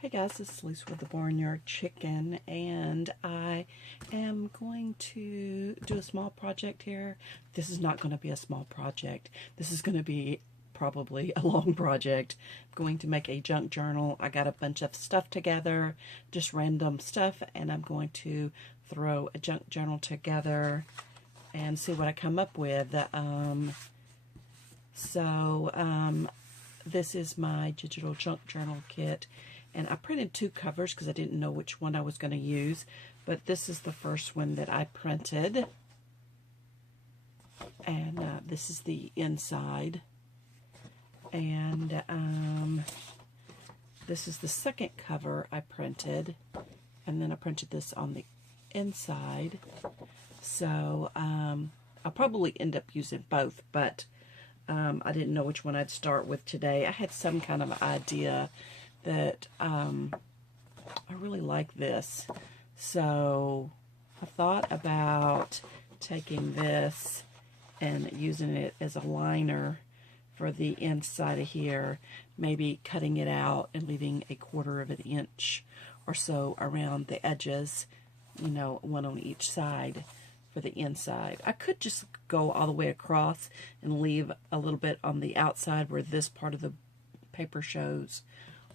Hey guys, this is Lisa with the Barnyard Chicken, and I am going to do a small project here. This is not going to be a small project. This is going to be probably a long project. I'm going to make a junk journal. I got a bunch of stuff together, just random stuff, and I'm going to throw a junk journal together and see what I come up with. This is my digital junk journal kit. And I printed two covers because I didn't know which one I was going to use. But this is the first one that I printed. And this is the inside. And this is the second cover I printed. And then I printed this on the inside. So I'll probably end up using both. But I didn't know which one I'd start with today. I had some kind of idea that I really like this, so I thought about taking this and using it as a liner for the inside of here, maybe cutting it out and leaving a 1/4 of an inch or so around the edges, you know, one on each side for the inside. I could just go all the way across and leave a little bit on the outside where this part of the paper shows.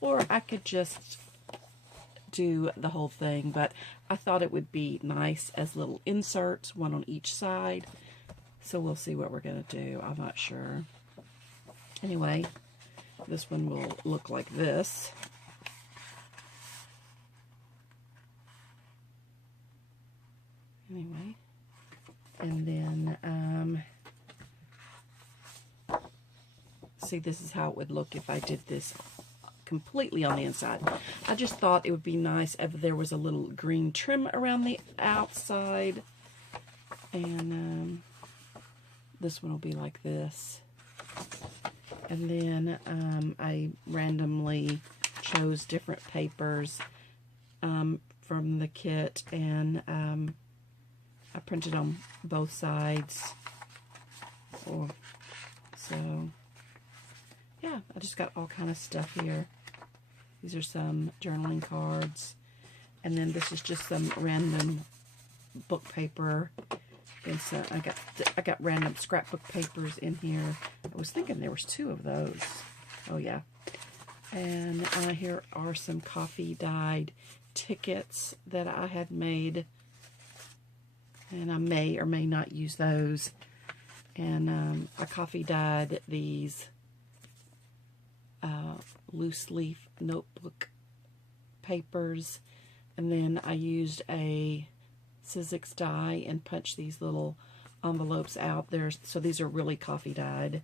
Or I could just do the whole thing, but I thought it would be nice as little inserts, one on each side. So we'll see what we're going to do. I'm not sure. Anyway, this one will look like this. Anyway, and then, see, this is how it would look if I did this completely on the inside. I just thought it would be nice if there was a little green trim around the outside. And this one will be like this. And then I randomly chose different papers from the kit, and I printed on both sides. So yeah, I just got all kind of stuff here. These are some journaling cards. And then this is just some random book paper. And so I got random scrapbook papers in here. I was thinking there was 2 of those. Oh yeah. And here are some coffee dyed tickets that I had made. And I may or may not use those. And I coffee dyed these loose leaf notebook papers, and then I used a Sizzix die and punched these little envelopes out there. So these are really coffee dyed.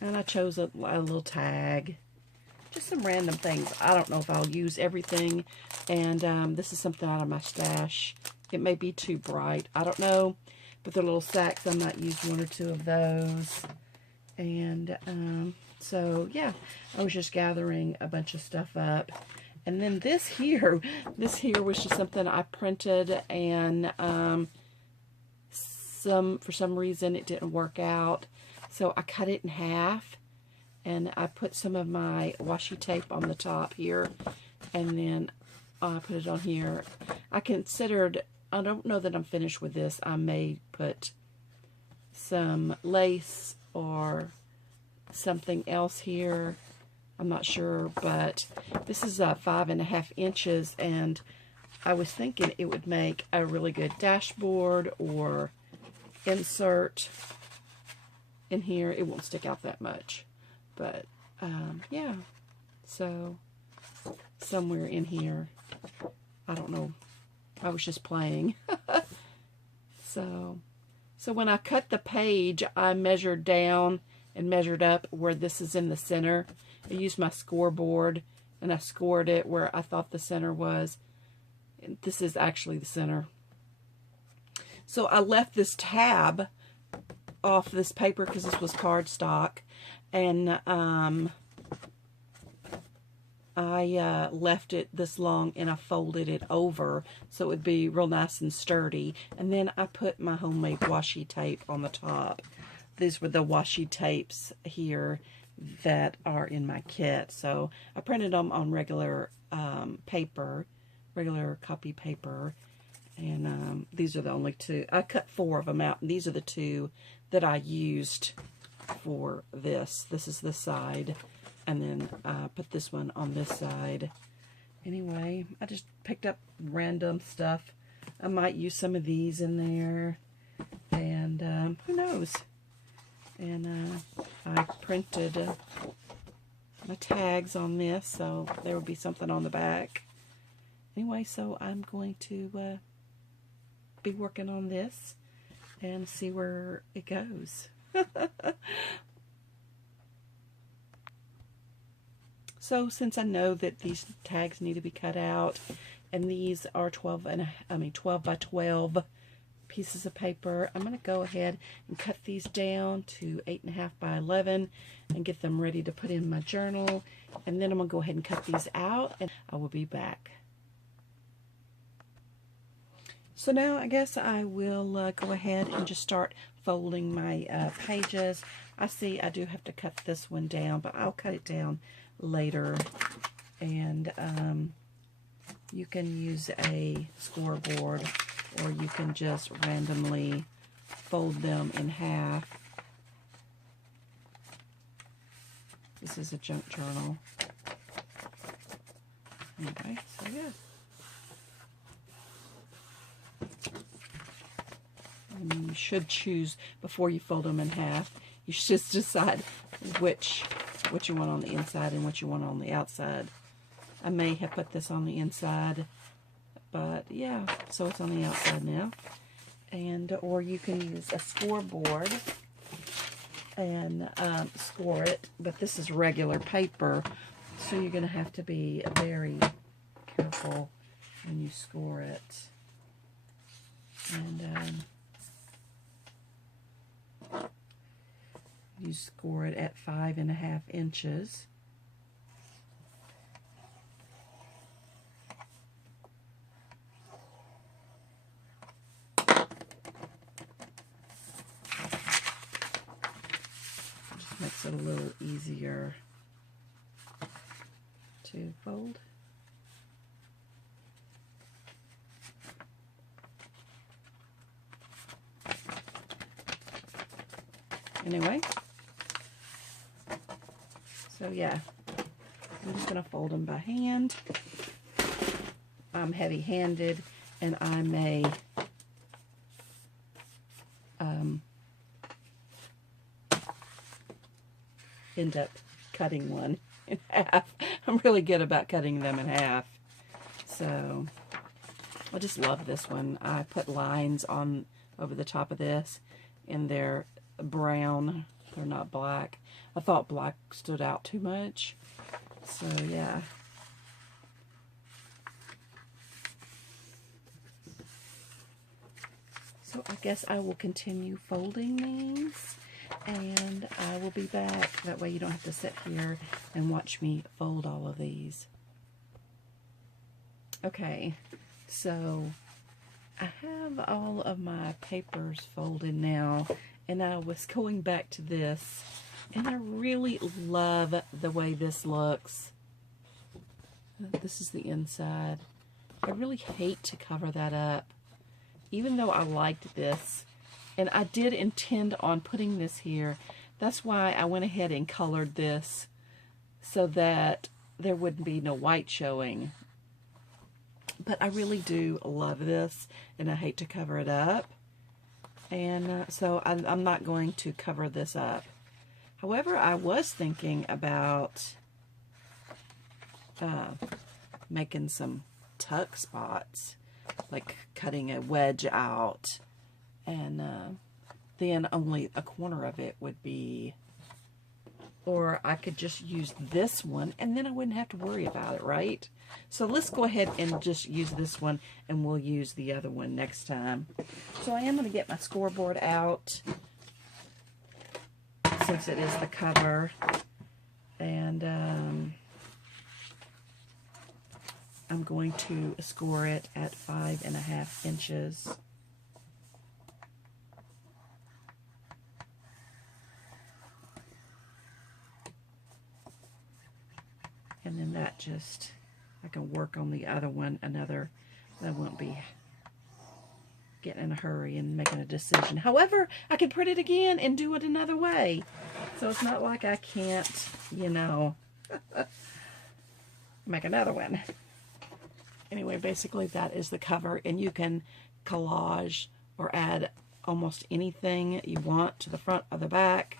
And I chose a little tag, just some random things. I don't know if I'll use everything. And this is something out of my stash. It may be too bright, I don't know, but the little sacks, I might use 1 or 2 of those. And so yeah, I was just gathering a bunch of stuff up. And then this here was just something I printed, and for some reason it didn't work out. So I cut it in half, and I put some of my washi tape on the top here, and then I put it on here. I don't know that I'm finished with this. I may put some lace or something else here. I'm not sure, but this is 5.5 inches, and I was thinking it would make a really good dashboard or insert in here. It won't stick out that much, but yeah, so somewhere in here, I don't know, I was just playing. So when I cut the page, I measured down and measured up where this is in the center. I used my scoreboard, and I scored it where I thought the center was. And this is actually the center. So I left this tab off this paper because this was cardstock, and I left it this long, and I folded it over so it would be real nice and sturdy. And then I put my homemade washi tape on the top. These were the washi tapes here that are in my kit. So I printed them on regular paper, regular copy paper, and these are the only two. I cut 4 of them out, and these are the 2 that I used for this. This is this side, and then I put this one on this side. Anyway, I just picked up random stuff. I might use some of these in there, and who knows. And I printed my tags on this, so there will be something on the back. Anyway, so I'm going to be working on this and see where it goes. So since I know that these tags need to be cut out, and these are 12 by 12 pieces of paper, I'm going to go ahead and cut these down to 8.5 by 11 and get them ready to put in my journal. And then I'm going to go ahead and cut these out, and I will be back. So now I guess I will go ahead and just start folding my pages. I see I do have to cut this one down, but I'll cut it down later. And you can use a scoreboard, or you can just randomly fold them in half. This is a junk journal. Okay, so yeah. And you should choose, before you fold them in half, you should just decide what you want on the inside and what you want on the outside. I may have put this on the inside, but yeah, so it's on the outside now. And or you can use a scoreboard and score it, but this is regular paper, so you're going to have to be very careful when you score it. And you score it at 5.5 inches. Just makes it a little easier to fold. Anyway, so yeah, I'm just going to fold them by hand. I'm heavy-handed, and I may end up cutting one in half. I'm really good about cutting them in half. So I just love this one. I put lines on over the top of this, and they're brown. They're not black. I thought black stood out too much. So yeah. So I guess I will continue folding these, and I will be back. That way you don't have to sit here and watch me fold all of these. Okay, so I have all of my papers folded now, and I was going back to this, and I really love the way this looks. This is the inside. I really hate to cover that up, even though I liked this, and I did intend on putting this here. That's why I went ahead and colored this so that there wouldn't be no white showing. But I really do love this, and I hate to cover it up. And so I'm not going to cover this up. However, I was thinking about making some tuck spots, like cutting a wedge out, and then only a corner of it would be, or I could just use this one, and then I wouldn't have to worry about it, right? So let's go ahead and just use this one, and we'll use the other one next time. So I am going to get my scoreboard out, since it is the cover, and I'm going to score it at 5.5 inches. I can work on the other one I won't be getting in a hurry and making a decision. However, I can print it again and do it another way. So it's not like I can't, you know, make another one. Anyway, basically that is the cover, and you can collage or add almost anything you want to the front or the back.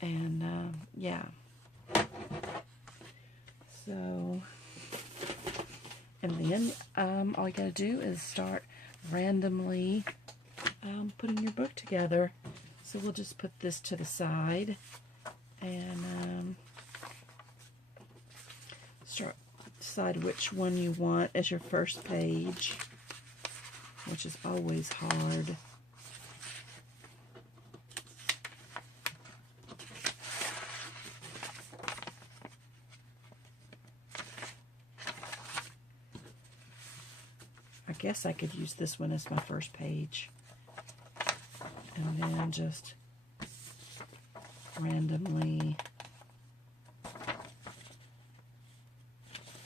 And yeah. So, and then all you gotta do is start randomly putting your book together. So we'll just put this to the side and decide which one you want as your first page, which is always hard. I guess I could use this one as my first page, and then just randomly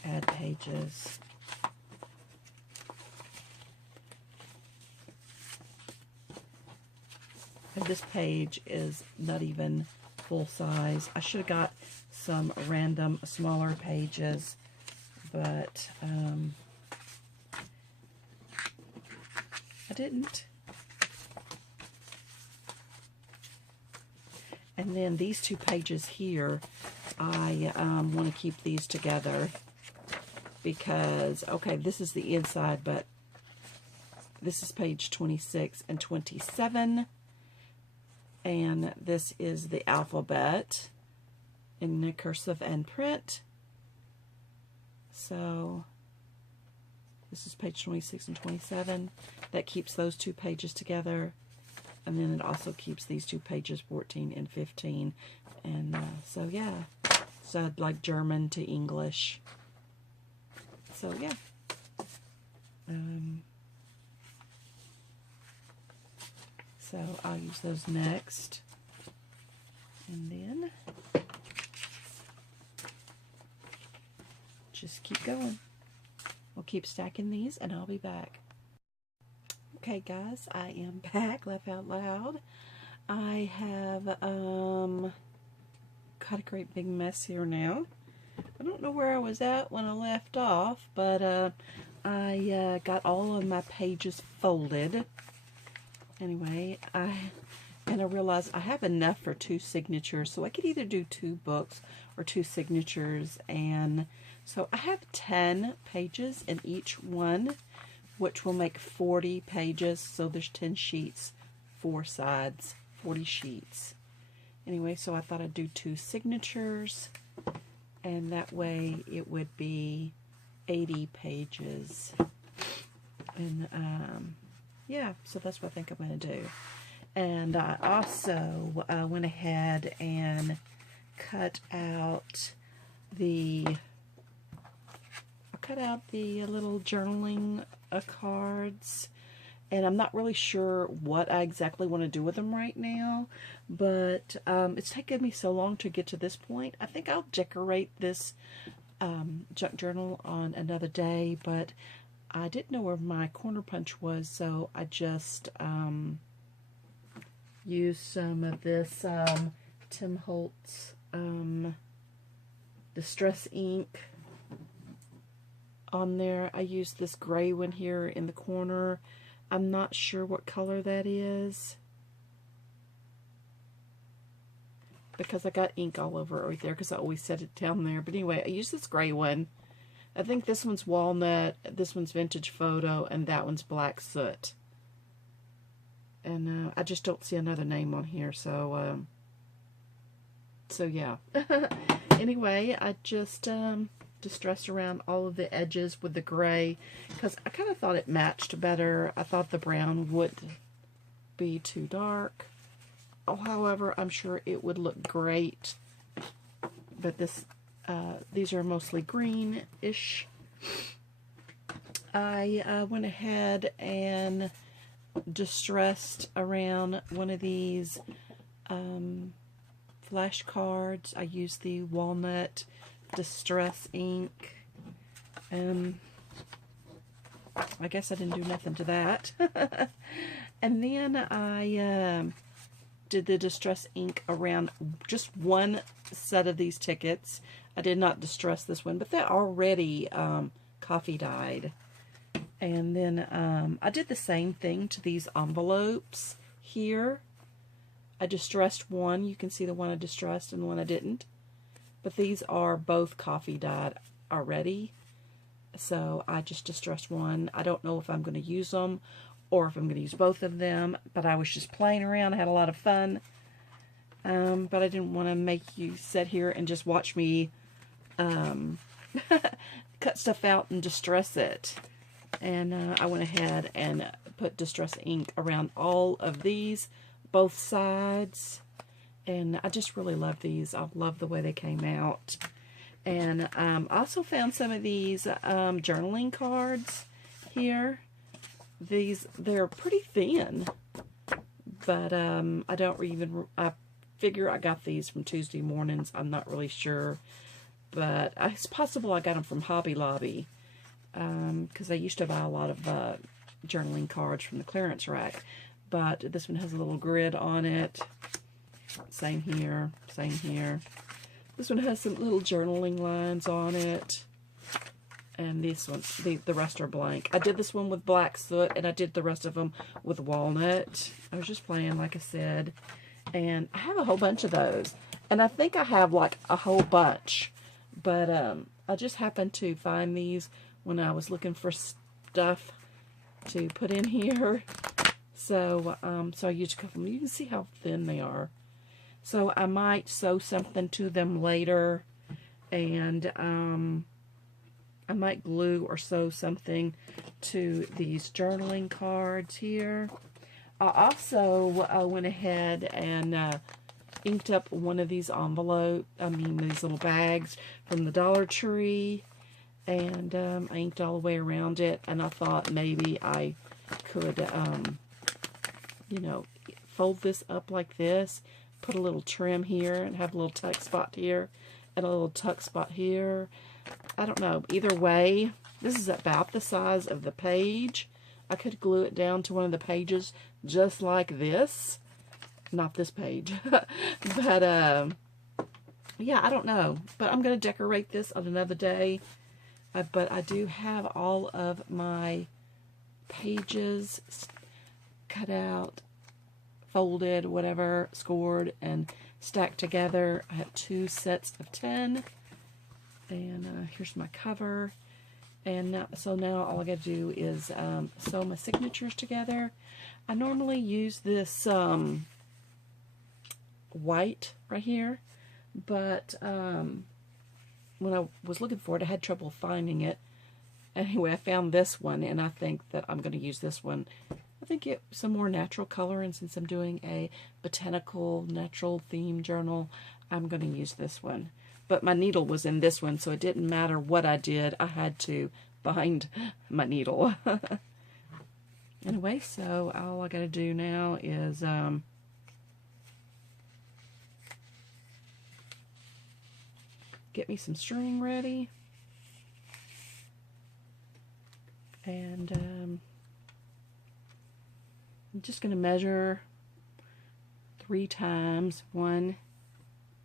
add pages. And this page is not even full size. I should have got some random smaller pages, but I didn't. And then these two pages here, I want to keep these together because, okay, this is the inside, but this is page 26 and 27. And this is the alphabet in the cursive and print. So this is page 26 and 27. That keeps those two pages together. And then it also keeps these two pages, 14 and 15. And so, yeah. So, like German to English. So, yeah. So, I'll use those next. And then just keep going. We'll keep stacking these, and I'll be back. Okay, guys, I am back. Laugh out loud. I have got a great big mess here now. I don't know where I was at when I left off, but I got all of my pages folded. Anyway, I realized I have enough for 2 signatures, so I could either do 2 books or 2 signatures, and so I have 10 pages in each one, which will make 40 pages. So there's 10 sheets, 4 sides, 40 sheets. Anyway, so I thought I'd do 2 signatures, and that way it would be 80 pages. And yeah, so that's what I think I'm going to do. And I also went ahead and cut out the little journaling cards, and I'm not really sure what I exactly want to do with them right now, but it's taken me so long to get to this point. I think I'll decorate this junk journal on another day, but I didn't know where my corner punch was, so I just used some of this Tim Holtz Distress ink on there. I used this gray one here in the corner. I'm not sure what color that is because I got ink all over it right there because I always set it down there. But anyway, I used this gray one. I think this one's walnut, this one's vintage photo, and that one's black soot. And I just don't see another name on here, so yeah. Anyway, I just distressed around all of the edges with the gray because I kind of thought it matched better. I thought the brown would be too dark. Oh, however, I'm sure it would look great. But these are mostly green-ish. I went ahead and distressed around one of these flashcards. I used the walnut distress ink. I guess I didn't do nothing to that. And then I did the distress ink around just one set of these tickets. I did not distress this one, but they're already coffee dyed. And then I did the same thing to these envelopes here. I distressed one. You can see the one I distressed and the one I didn't. But these are both coffee dyed already. So I just distressed one. I don't know if I'm going to use them or if I'm going to use both of them. But I was just playing around. I had a lot of fun. But I didn't want to make you sit here and just watch me cut stuff out and distress it. And I went ahead and put distress ink around all of these, both sides. And I just really love these. I love the way they came out. And I also found some of these journaling cards here. They're pretty thin. But I figure I got these from Tuesday mornings. I'm not really sure. But it's possible I got them from Hobby Lobby. Because I used to buy a lot of journaling cards from the clearance rack. But this one has a little grid on it. Same here. Same here. This one has some little journaling lines on it. And this one, the rest are blank. I did this one with black soot, and I did the rest of them with walnut. I was just playing, like I said. And I have a whole bunch of those. And I think I have, like, a whole bunch. But I just happened to find these when I was looking for stuff to put in here. So, so I used a couple of them. You can see how thin they are. So I might sew something to them later, and I might glue or sew something to these journaling cards here. I also went ahead and inked up one of these these little bags from the Dollar Tree, and I inked all the way around it, and I thought maybe I could, you know, fold this up like this, put a little trim here, and have a little tuck spot here, and a little tuck spot here. I don't know. Either way, this is about the size of the page. I could glue it down to one of the pages just like this. Not this page. But, yeah, I don't know. But I'm going to decorate this on another day. But I do have all of my pages cut out, folded, whatever, scored, and stacked together. I have 2 sets of 10. And here's my cover. And so now all I got to do is sew my signatures together. I normally use this white right here, but when I was looking for it, I had trouble finding it. Anyway, I found this one, and I think that I'm going to use this one. I think get some more natural color, and since I'm doing a botanical, natural theme journal, I'm going to use this one. But my needle was in this one, so it didn't matter what I did. I had to bind my needle. Anyway, so all I got to do now is get me some string ready. And I'm just going to measure 3 times. 1,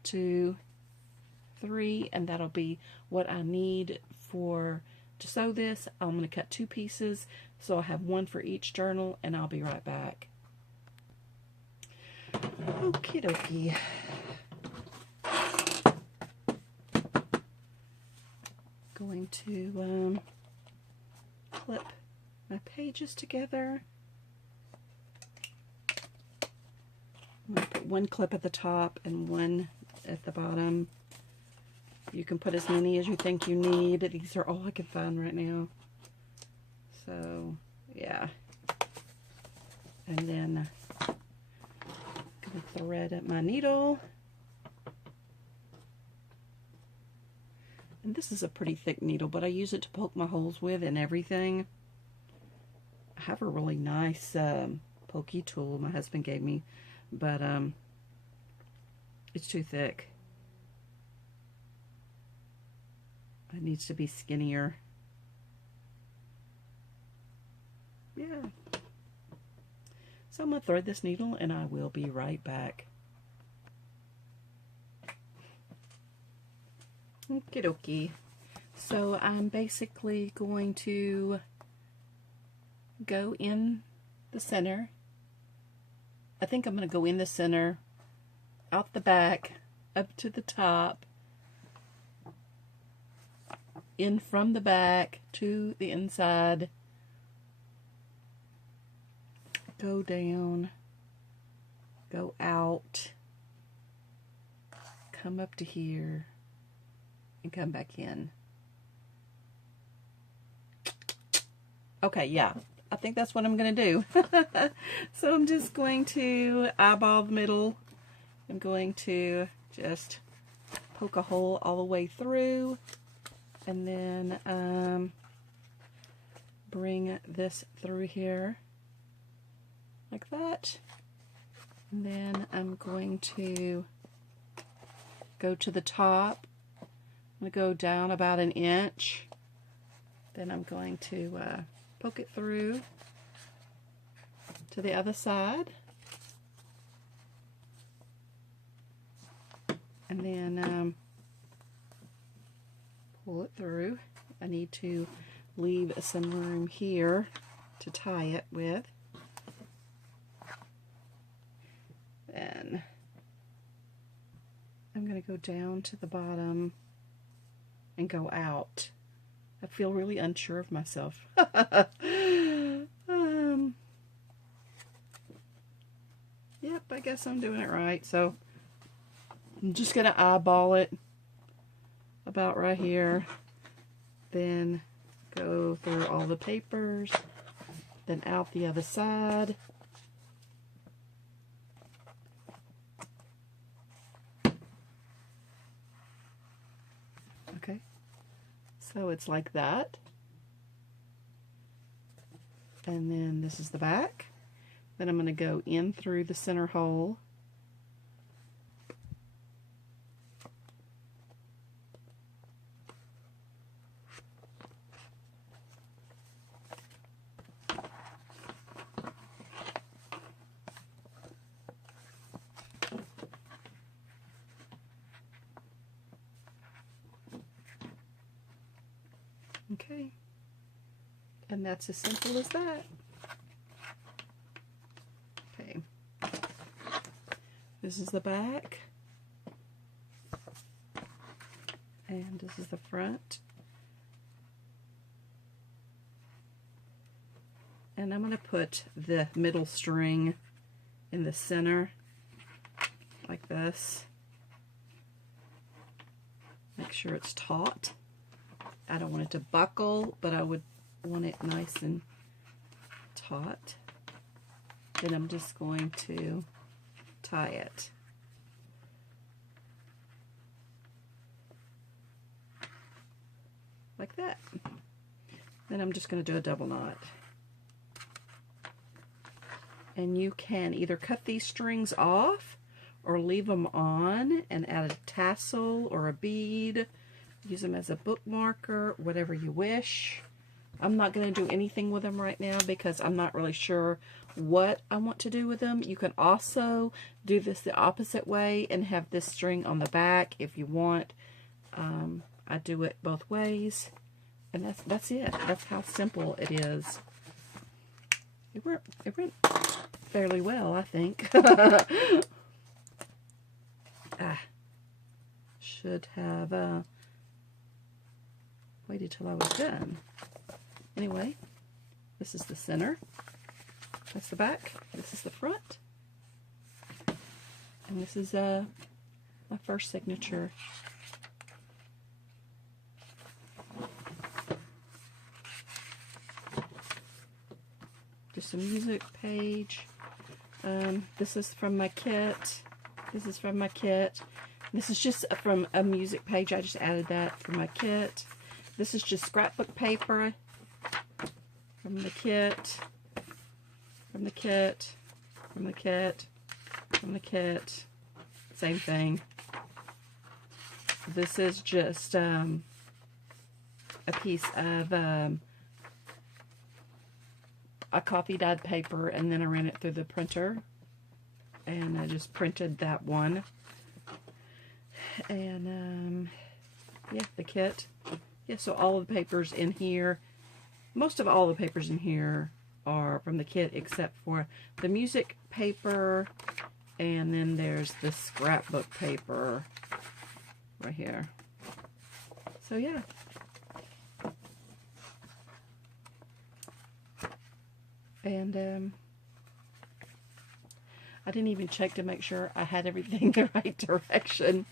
2, 3, and that'll be what I need to sew this. I'm going to cut 2 pieces, so I'll have 1 for each journal, and I'll be right back. Okie dokie. Going to clip my pages together. I'm going to put 1 clip at the top and 1 at the bottom. You can put as many as you think you need. These are all I can find right now. So, yeah. And then I'm going to thread up my needle. And this is a pretty thick needle, but I use it to poke my holes with and everything. I have a really nice pokey tool my husband gave me, but it's too thick. It needs to be skinnier. Yeah. So I'm going to thread this needle and I will be right back. Okie dokie. So I'm basically going to go in the center. I think I'm going to go in the center, out the back, up to the top, in from the back to the inside, go down, go out, come up to here, and come back in. Okay, yeah, I think that's what I'm going to do. So I'm just going to eyeball the middle. I'm going to just poke a hole all the way through, and then bring this through here like that. And then I'm going to go to the top. I'm going to go down about an inch. Then I'm going to poke it through to the other side. And then pull it through. I need to leave some room here to tie it with. Then I'm going to go down to the bottom and go out. I feel really unsure of myself. Yep, I guess I'm doing it right. So I'm just going to eyeball it about right here. Then go through all the papers. Then out the other side. Okay. So it's like that. And then this is the back. Then I'm going to go in through the center hole. Okay. And that's as simple as that. Okay. This is the back. And this is the front. And I'm going to put the middle string in the center like this. Make sure it's taut. I don't want it to buckle, but I would want it nice and taut. Then I'm just going to tie it. Like that. Then I'm just going to do a double knot. And you can either cut these strings off or leave them on and add a tassel or a bead. Use them as a bookmarker, whatever you wish. I'm not going to do anything with them right now because I'm not really sure what I want to do with them. You can also do this the opposite way and have this string on the back if you want. I do it both ways, and that's it. That's how simple it is. It went fairly well, I think. Should have waited till I was done. Anyway, this is the center. That's the back. This is the front. And this is my first signature. Just a music page. This is from my kit. This is from my kit. This is just from a music page. I just added that from my kit. This is just scrapbook paper from the kit. From the kit. From the kit. From the kit. Same thing. This is just a piece of a coffee dyed paper, and then I ran it through the printer, and I just printed that one. And yeah, the kit. Yeah, so all of the papers in here, most of all the papers in here are from the kit, except for the music paper, and then there's the scrapbook paper right here. So yeah. And I didn't even check to make sure I had everything the right direction,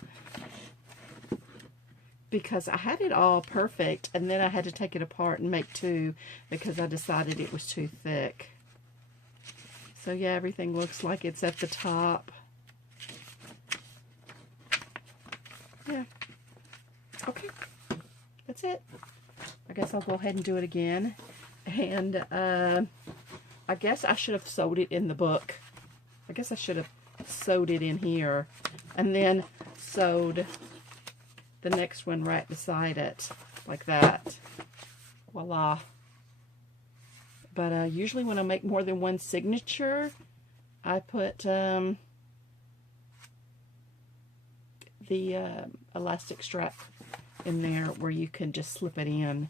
because I had it all perfect, and then I had to take it apart and make two because I decided it was too thick. So yeah, everything looks like it's at the top. Yeah. Okay. That's it. I guess I'll go ahead and do it again. And I guess I should have sewed it in the book. I guess I should have sewed it in here and then sewed the next one right beside it, like that. Voila. But usually when I make more than one signature, I put the elastic strap in there where you can just slip it in.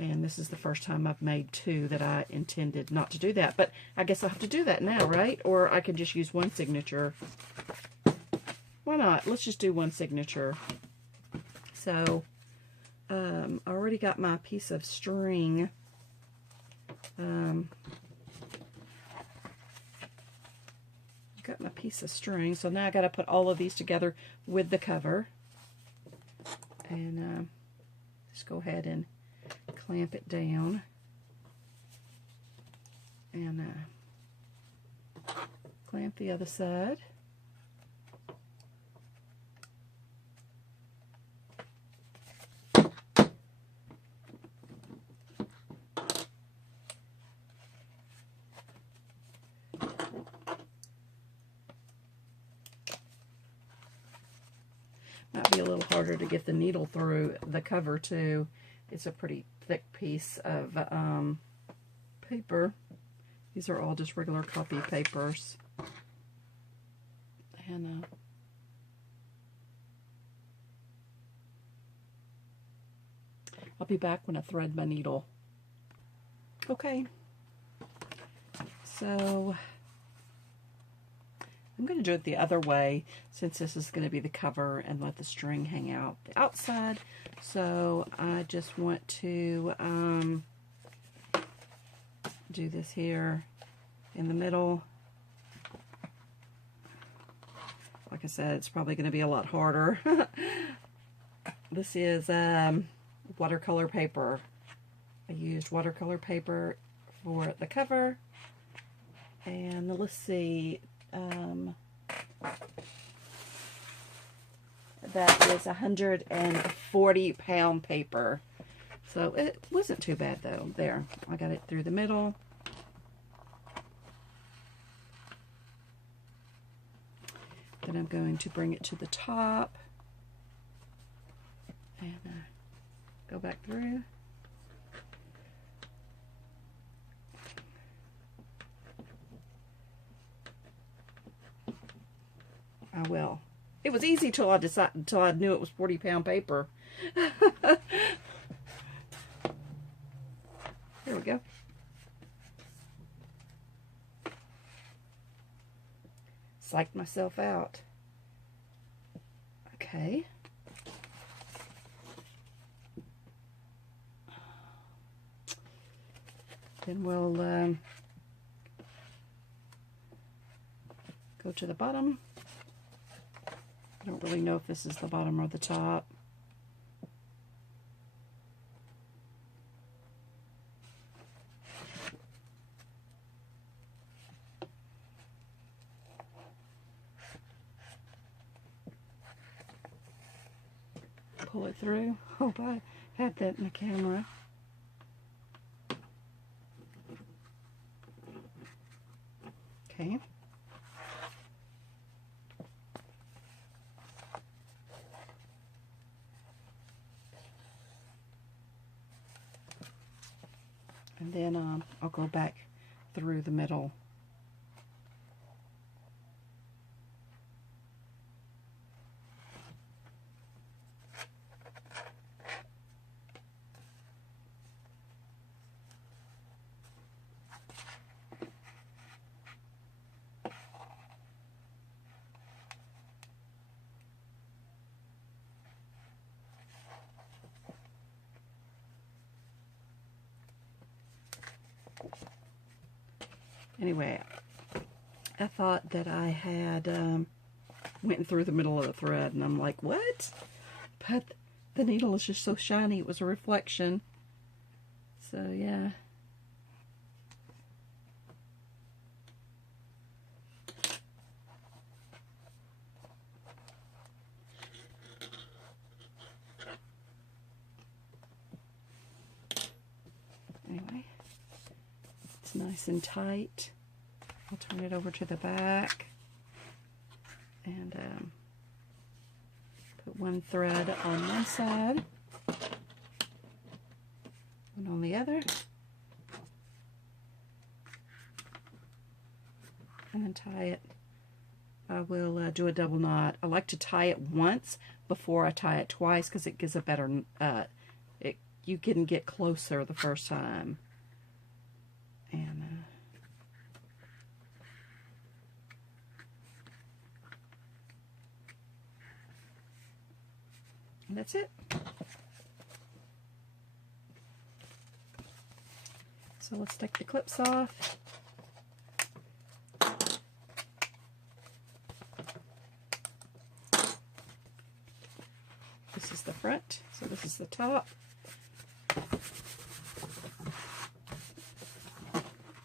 And this is the first time I've made two that I intended not to do that. But I guess I'll have to do that now, right? Or I could just use one signature. Why not? Let's just do one signature. So, I already got my piece of string. Got my piece of string. So now I got to put all of these together with the cover. And just go ahead and clamp it down. And clamp the other side. Might be a little harder to get the needle through the cover too. It's a pretty thick piece of paper. These are all just regular copy papers. And I'll be back when I thread my needle. Okay. So I'm going to do it the other way, since this is going to be the cover, and let the string hang out the outside. So I just want to do this here in the middle. Like I said, it's probably going to be a lot harder. This is watercolor paper. I used watercolor paper for the cover. And let's see, that is 140-pound paper. So it wasn't too bad though. There, I got it through the middle. Then I'm going to bring it to the top and go back through. I will. It was easy till I knew it was 40-pound paper. There we go. Psyched myself out. Okay. Then we'll go to the bottom. I don't really know if this is the bottom or the top. Pull it through. Hope I had that in the camera. Okay. And then I'll go back through the middle. Anyway, I thought that I had went through the middle of the thread, and I'm like, what? But the needle is just so shiny, it was a reflection. So yeah. Anyway, it's nice and tight. I'll turn it over to the back and put one thread on one side, one on the other, and then tie it. I will do a double knot. I like to tie it once before I tie it twice because it gives a better, you can get closer the first time. And that's it. So let's take the clips off. This is the front, so this is the top.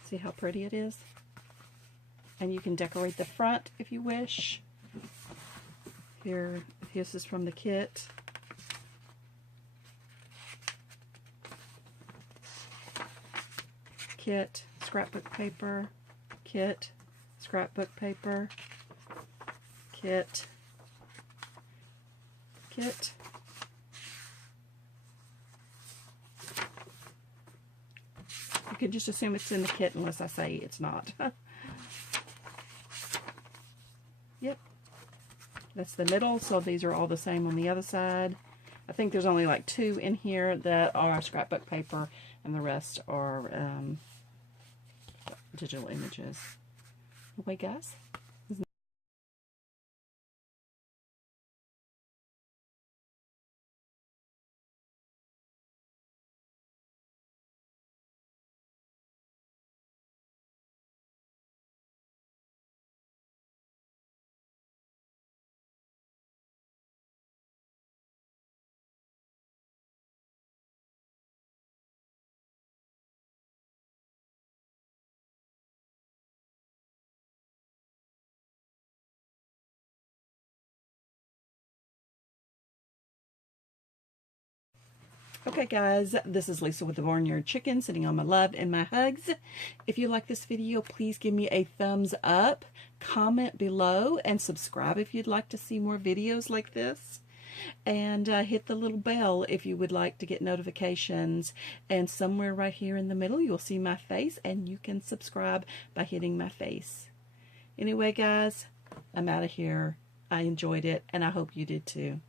See how pretty it is? And you can decorate the front if you wish. Here, this is from the kit. Kit, scrapbook paper, kit, scrapbook paper, kit, kit. You can just assume it's in the kit unless I say it's not. Yep. That's the middle, so these are all the same on the other side. I think there's only like 2 in here that are scrapbook paper, and the rest are digital images. Okay, guys. Okay guys, this is Lisa with the Barnyard Chicken, sitting on my love and my hugs. If you like this video, please give me a thumbs up, comment below, and subscribe if you'd like to see more videos like this. And hit the little bell if you would like to get notifications. And somewhere right here in the middle, you'll see my face, and you can subscribe by hitting my face. Anyway guys, I'm out of here. I enjoyed it, and I hope you did too.